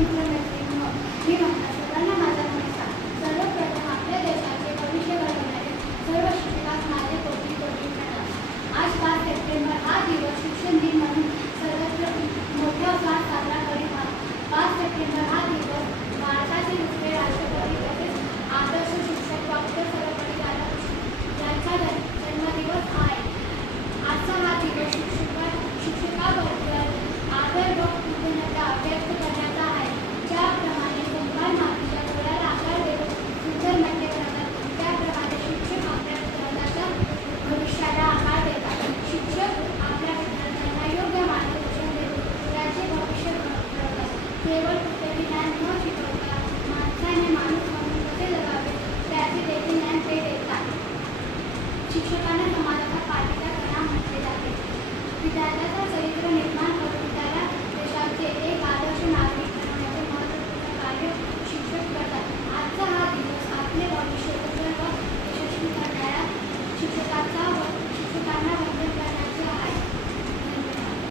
मित्र-मैत्रिणींनो, मी म्हणता सर्वांना माझा नमस्कार. सर्वप्रथम आपल्या देशाचे भविष्य घडवणारे सर्व शिक्षकांस माझे कोटी कोटी प्रणाम. आज 5 सप्टेंबर हा दिवस शिक्षण दिन म्हणून सर्वत्र मोठ्या उत्साहात साजरा करीत आहोत. 5 सप्टेंबर हा दिवस भारताचे दुसरे राष्ट्रपती तसेच आदर्श शिक्षक डॉक्टर सर्वपल्ली राधाकृष्णन यांचा जन्मदिवस आहे. आजचा हा दिवस शिक्षकाबद्दल आदर व कृतज्ञता व्यक्त करण्याचा आहे. ज्याप्रमाणे कंकाळ मातीच्या डोळ्याला आकार देऊन सुंदर नाट्य करतात, त्याप्रमाणे शिक्षक आपल्या विद्यार्थ्यांच्या भविष्याला आकार देतात. शिक्षक आपल्या विद्यार्थ्यांना योग्य मार्गदर्शन देऊन त्याचे भविष्य घडवतात. केवळ पुस्तकी ज्ञान न शिकवता माणसाने माणूस म्हणून कसे जगावे त्याचे देखील ज्ञान ते देतात. शिक्षकांना समाजाचा पाठीचा कणा म्हटले जाते. विद्यार्थ्याचा चरित्र निर्माण